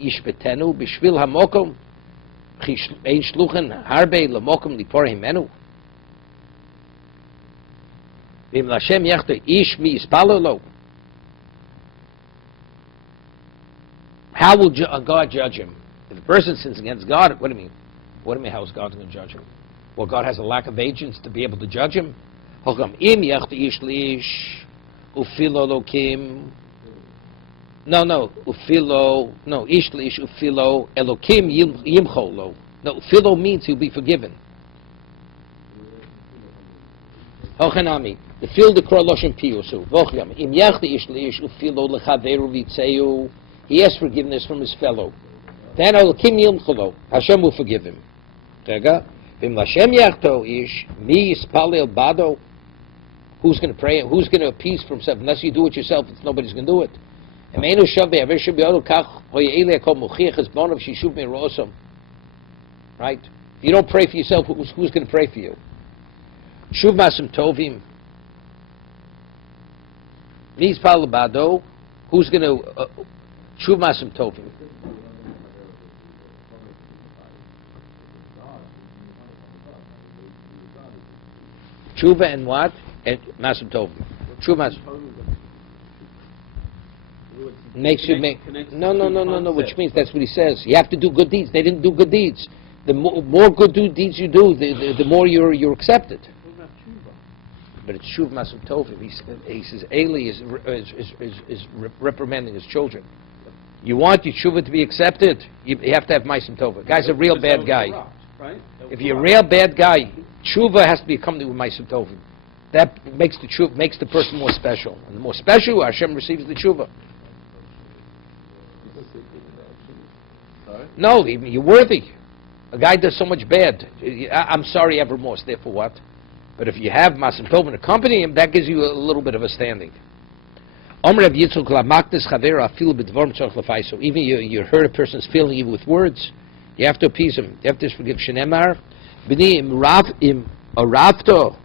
yishpetenu b'shvil hamokom ein shluchen harbe lemokom lipor himenu. Vim Lashem yechto ish mi yispalolo. How will God judge him? If the person sins against God, what do you mean? What do you mean, how is God going to judge him? Well, God has a lack of agents to be able to judge him. No, ufilo, no, ish lish ufilo, elokim yimcholo. No, ufilo means he'll be forgiven. Hochanami, the field of Kroloshin Piusu, Vochyam, im yachti ish lish ufilo lechaveru vitzeu, he has forgiveness from his fellow. Then elokim yimcholo, Hashem will forgive him. Rega, vim Lashem yachto ish, mi yispalel bado, who's going to pray, who's going to appease for himself? Unless you do it yourself, nobody's going to do it. Right? If you don't pray for yourself, who's going to pray for you? Shuv Masim Tovim. Nis Palabado. Who's going to Shuv Masim Tovim? Tshuva and what? And Masim Tovim. Shuv Masim. Makes you make no, which means that's what he says. You have to do good deeds. They didn't do good deeds. The more good deeds you do, the more you're accepted. But it's Shuv Masim Tovim. He says Eli is reprimanding his children. You want your tshuva to be accepted, you have to have Masim Tovim. Guy's a real bad guy. If you're a real bad guy, tshuva has to be accompanied with Masim Tovim. That makes the person more special. And the more special, Hashem receives the tshuva. No, you're worthy. A guy does so much bad. I'm sorry, I have remorse. Therefore, what? But if you have Masim Tovim accompany him, that gives you a little bit of a standing. Even you hurt a person's feeling even with words, you have to appease him. You have to forgive. Shenemar, b'ni im arafto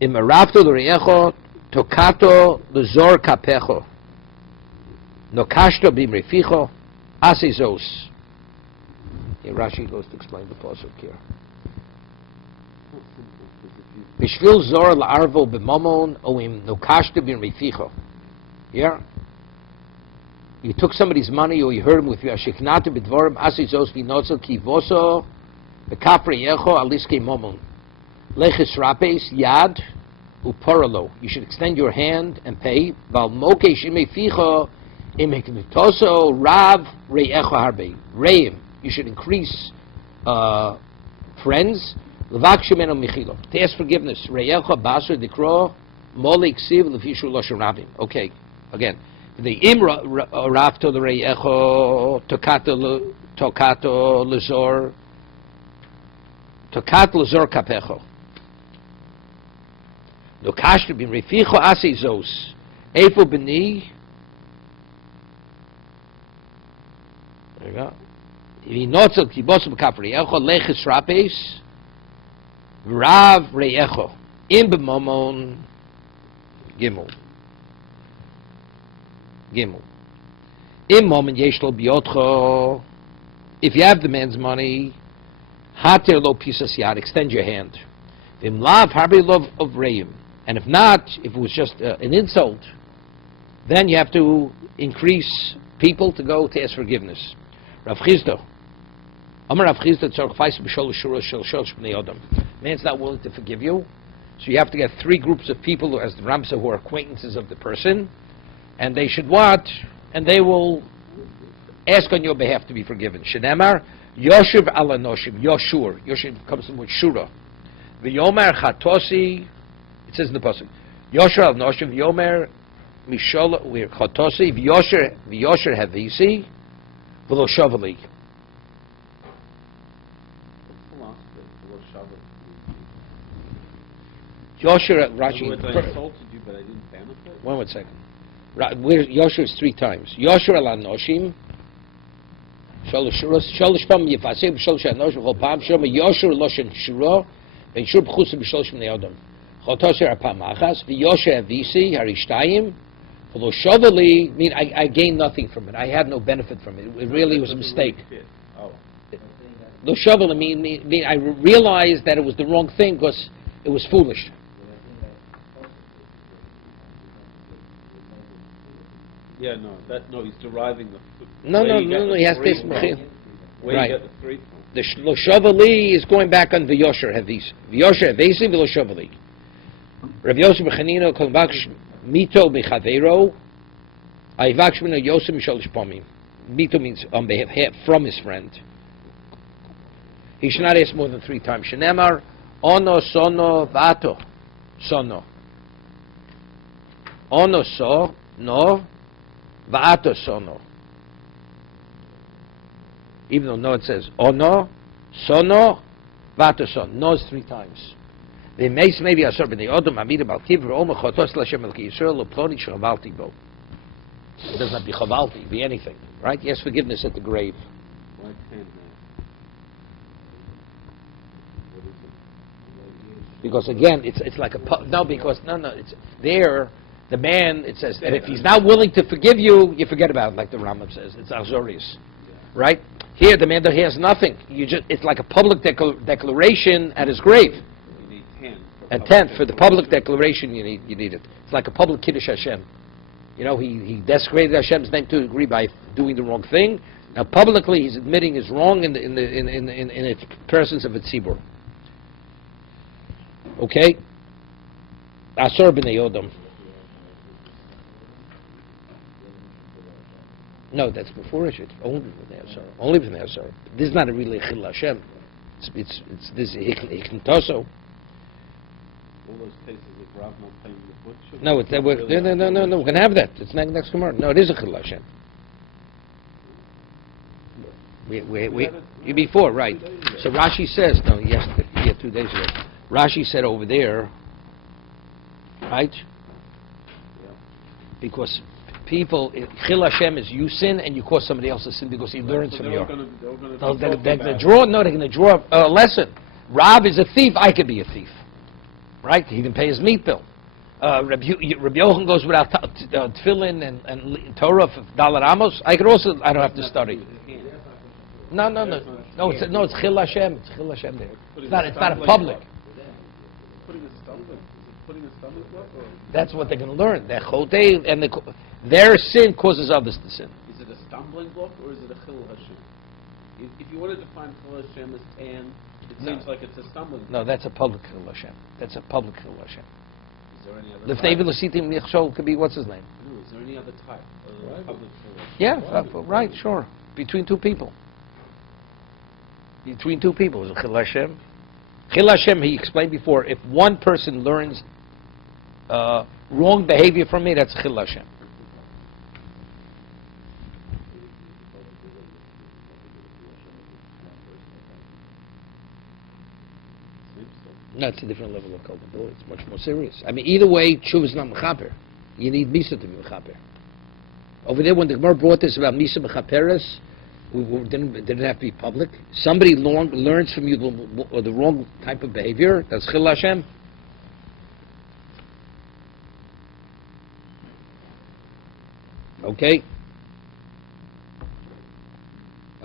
l'reyecho tokato l'zor kapecho nokashto b'mreficho asizos. Here Rashi goes to explain the pasuk here. Bishvil zor la'arvo b'momon oim nokashto b'mreficho. Yeah. You took somebody's money or you hurt him with yashiknatu b'dvorim asizos v'notzel kivoso b'kafre yecho aliske momon. Leches rapes yad uporalo. You should extend your hand and pay. Val moke shimei ficho imeknitoso rav reyecho harbe. Reim. You should increase friends. Levak shemeno michilo. To ask forgiveness. Reyecho basur dikro mole ksiv lefishu loshen rabim. Okay. Again. The imra rafto the reyecho tokato lezor kapecho. No kashtu bim reficho asizos. Efo b'ni. There you go. Vinotzel kibosu b'kaf reyecho leches rapes. Rav reyecho. Im b'momon gimel. Im moment yeshlo biyotcho. If you have the man's money, hater lo pisas yad. Extend your hand. Vim lav harbe lov of reim. And if not, if it was just an insult, then you have to increase people to go to ask forgiveness. Rav Chizdo. Amar Rav Chizdo tzorch feis b'shol shura shel shel shpnei odom. Man's not willing to forgive you, so you have to get three groups of people, as the Ramsa, who are acquaintances of the person, and they should what? And they will ask on your behalf to be forgiven. Shenemar Yoshev ala noshim. Yoshur. Yoshev comes from with shura. V'yomer chatosi. It says in the pasuk, Yosher al noshim v'yomer mishol chatosi v'yosher havisi v'lo shavali. Yosher Rashi. I insulted you, but I didn't benefit. One second. Yosher is three times. Yosher al noshim. Shalosh pam yifaseh b'shalosh anoshim chol pam shom Yosher loshen shura v'yishur b'chutz b'shalosh b'nei adam. Chotosher apam achas v'yosher avisi harishtayim v'lo shovali. Mean I gained nothing from it. I had no benefit from it. It really was a mistake. Lo shovali mean I realized that it was the wrong thing because it was foolish. Yeah, no, he's deriving the. No, he has this mechil. Where Right. you get the 3 from? The Shavali is going back on the Yosher Havis. Yosher Havisi v'lo Shavali. Rav Yosef B'chanino kol vaksh mito b'chaveiro. I vaksh mino Yosef misholish pomim. Mito means on behalf from his friend. He should not ask more than 3 times. Shenemar ono sono vato sono. Ono so no vato sono. Even though no, it says ono sono vato sono. No is 3 times. The mace maybe asur b'nei odom amid about kivro oma chotos l'Hashem el ki Yisrael lo ploni shavalti bo. It doesn't have to be chavalti, be anything, right? He has forgiveness at the grave. Why can't Because again, it's like a it's there. The man, it says that if he's not willing to forgive you, you forget about it, like the Rambam says. It's azorius, right? Here, the man that has nothing. It's like a public declaration at his grave. You need 10. And 10 for the public declaration, you need it. It's like a public kiddush Hashem. You know, he desecrated Hashem's name to a degree by doing the wrong thing. Now, publicly, he's admitting his wrong in its presence of a tzibur. Okay? Asor b'nei Odom. No, that's before Rishit. Only b'nei Asor. Only b'nei Asor. This is not a really chil Hashem. It's this hikntoso. All those cases of Rav not paying the butcher. No, no. We're gonna have that. It's next tomorrow. No, it is a chil Hashem. We before, right? So Rashi says 2 days ago. Rashi said over there, right? Because people, Chil Hashem is you sin and you cause somebody else to sin because he learns from you. They're going to draw a lesson. Rav is a thief, I could be a thief. Right? He didn't pay his meat bill. Rabbi Yochanan goes without tefillin and Torah for Dalar Amos. I don't have to study. No, it's Chil Hashem. It's Chil Hashem there. It's not a public. Putting a stumbling block, or that's what they're going to learn. Their sin causes others to sin. is it a stumbling block or is it a chil Hashem? If you want to define chil Hashem as 10, it seems like it's a stumbling block. No, that's a public chil Hashem. That's a public chil Hashem. Is there any other Lefnei type? v'lositim nichshol could be what's his name? No, is there any other type of public chil Hashem? Yeah, right, sure. Between 2 people. Between 2 people is a chil Hashem. Chil Hashem, he explained before, if one person learns wrong behavior from me, that's Chil Hashem. No, it's a different level of culpability. It's much more serious. I mean, either way, tshuva is not mechaper. You need misa to be mechaper. Over there, when the Gemara brought this about misa mechaperes, didn't have to be public. Somebody learns from you the wrong type of behavior. That's Chil Hashem. Okay.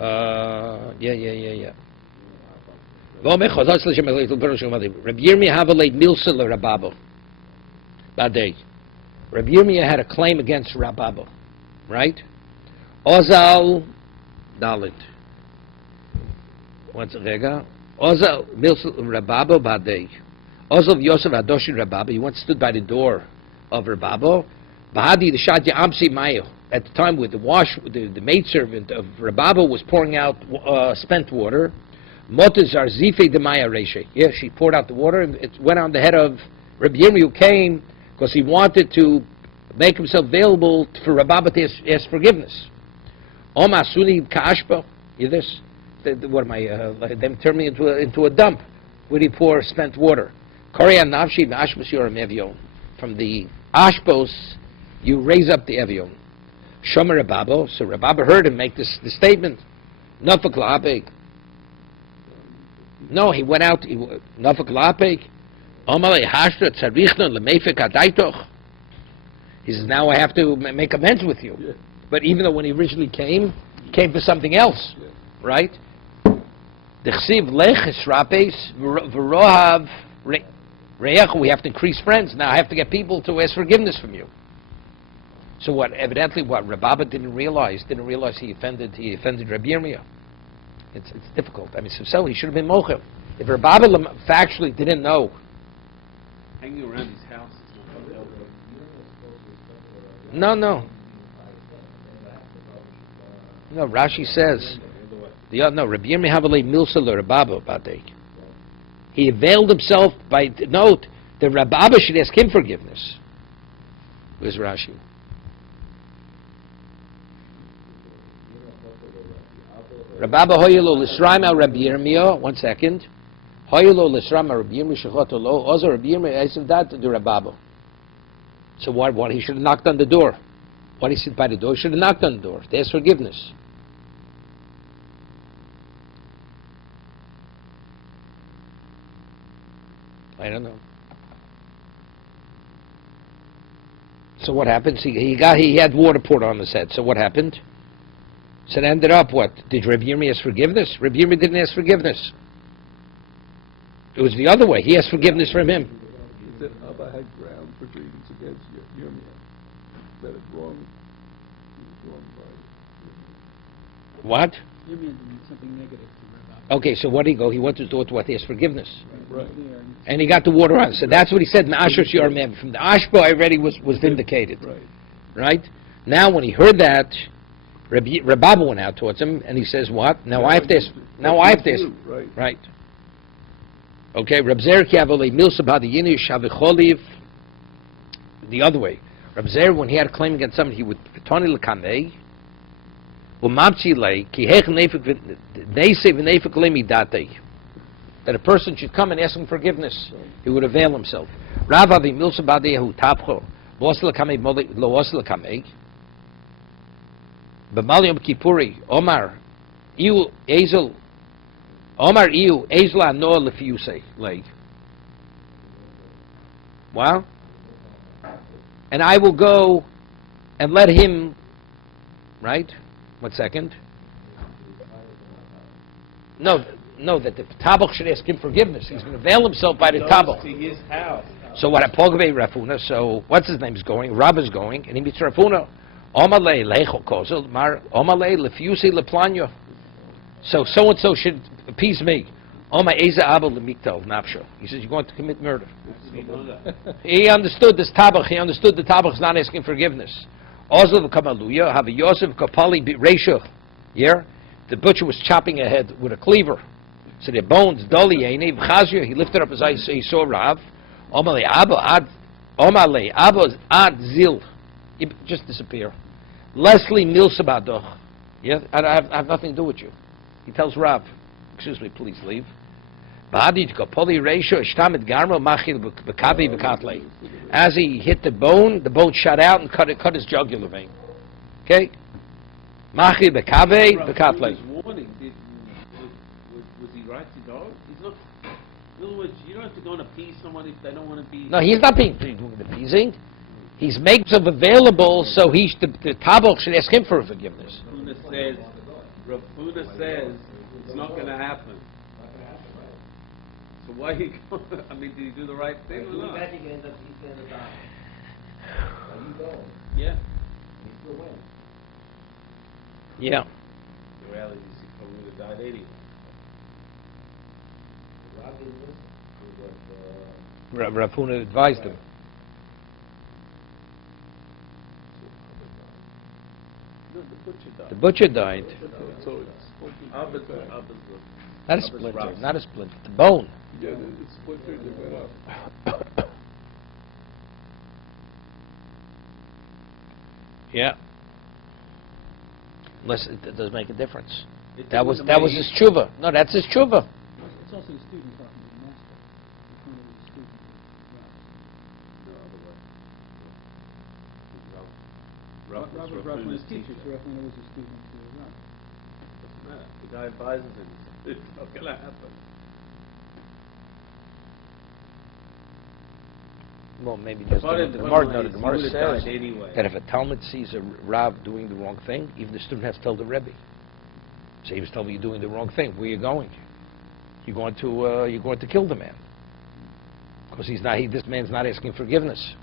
Yeah. Rabbi Yirmiyah havalei milsa l'Rababo. Badei. Rabbi Yirmiyah had a claim against Rababo, right? Ozal Dalit. What's rega? Ozal milsa Rababo badei. Ozal Yosef Adoshin Rababo. He once stood by the door of Rababo. Bahadi the Shadya Amsi Mayo. At the time, with the maidservant of Rababo was pouring out spent water. Motazar Zife de Maya Reshe. Yeah, she poured out the water, and it went on the head of Rabbi Yirmiyah, who came because he wanted to make himself available for Rababo to ask forgiveness. Oma Suni Kashba. You this? What am I? Them turn me into a dump. Where do you pour spent water? Korean Navshi Ashbos Yoram Evion. From the Ashbos, you raise up the Evion. Shomer Rababo. So Rababo heard him make this statement. Nafak La'apek. No, he went out. Nafak La'apek. Omalei Hashra Tzarichna Lemefek Adaitoch. He says, now I have to make amends with you. Yeah. But even though when he originally came, he came for something else. Yeah. Right? Dechsiv Lech Esrapes V'rohav Reach. We have to increase friends. Now I have to get people to ask forgiveness from you. So what? Evidently, what Rabbi didn't realize he offended Rabbi Yirmiyah. It's difficult. I mean, so he should have been mochel. If Rabbi factually didn't know. Hanging around his house is not going to help. No, Rashi says, Rabbi Yirmiyah Havalei Milsa LeRababa Badei. He availed himself by, note, the Rababa should ask him forgiveness. Where's Rashi? Rababa Hoyelo Lisraima Rabbi Yirmiyah, 1 second. Hoyelo Lisraima Rabbi Yirmiyah Shechotolo, Ozo Rabbi Yirmiyah, isn't that the Rababa? So what? He should have knocked on the door. Why did he sit by the door? He should have knocked on the door to ask forgiveness. I don't know. So what happened? He had water poured on his head. So what happened? So it ended up what? Did Rabbi Yirmiyah ask forgiveness? Rabbi Yirmiyah didn't ask forgiveness. It was the other way. He asked forgiveness from him. He said Abba had ground for grievance against Yirmiyah. That it's wrong. He was wrong by What? Yirmiyah did something negative to Rabbi. Okay, so what did he go? He went to the door to what? Ask forgiveness. Right. And he got the water on. So that's what he said. From the Ashba already was vindicated. Right? Now when he heard that, Rabbi went out towards him and he says, what? Now I have to ask. Right. Okay, Reb Zer Kiavole Milsa Badiyini Shavicholiv. The other way. Reb Zer, when he had a claim against somebody, he would Tony Lakamei. That a person should come and ask him forgiveness. He would avail himself. Rava Milsa Badiyahu Tapcho. Los Lakamei Lo Os Lakamei. B'Malyom Kippuri, Omar, Iu Ezel, Omar Iu Ezla Noah Lefiuse, like. Well, and I will go and let him, right? 1 second. No, that the Tabach should ask him forgiveness. He's going to avail himself by the Tabach. To his house. So what? Apogbe Rafuna. So what's his name is going? Rab is going, and he meets Rafuna. Omalei lecho kozel mar omalei lefiusi leplanyo. So and so should appease me. Oma eza abel lemiktal nafsho. He says you're going to commit murder. He understood this tabach. He understood the tabach is not asking forgiveness. Ozel v'kamaluya have a Yosef kapali reisha. Yeah, the butcher was chopping a head with a cleaver. So the bones doli eni v'chazia. He lifted up his eyes. He saw Rav. Omalei abo ad omalei abo ad zil. You just disappear. Leslie Milsabadoch. Yeah, I have nothing to do with you. He tells Rav, excuse me, please leave. As he hit the bone shot out and cut his jugular vein. Okay? Machi bekave bekatle. Warning, was he right to go? He's not. In other words, you don't have to go and appease someone if they don't want to be. No, he's not doing the appeasing. He's makes himself available, so the Tabach should ask him for forgiveness. Rav Huna says it's not going to happen. So why he go? I mean, did he do the right thing or not? Yeah. Yeah. The reality is he probably would have died anyway. Rav Huna advised him. The butcher died. So it's Not a splinter. Not a splinter. The bone. yeah, it's splintered and went up. Yeah. Unless it does make a difference. It That was wouldn't have his tshuva. No, that's his tshuva. It's also the student talking to the master. It's one of the students. Robert was teacher, so Raphael was a student to Rob. Doesn't matter. The guy advises him. It's not going to happen. Well, maybe just But the Gemara he says anyway. that if a Talmud sees a Rav doing the wrong thing, even the student has to tell the Rebbe. So he was telling me you're doing the wrong thing. Where are you going? You're going to kill the man because this man's not asking forgiveness.